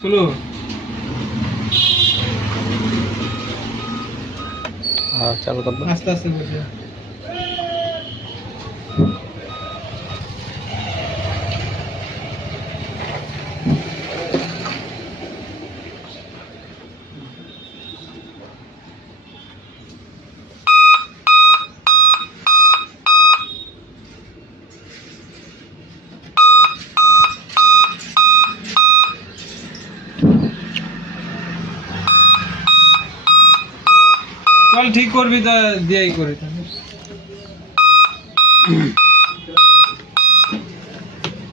চলো চালু করবো আস্তে আস্তে বসে। চল ঠিক করবি তা দিয়েই করি তাহলে।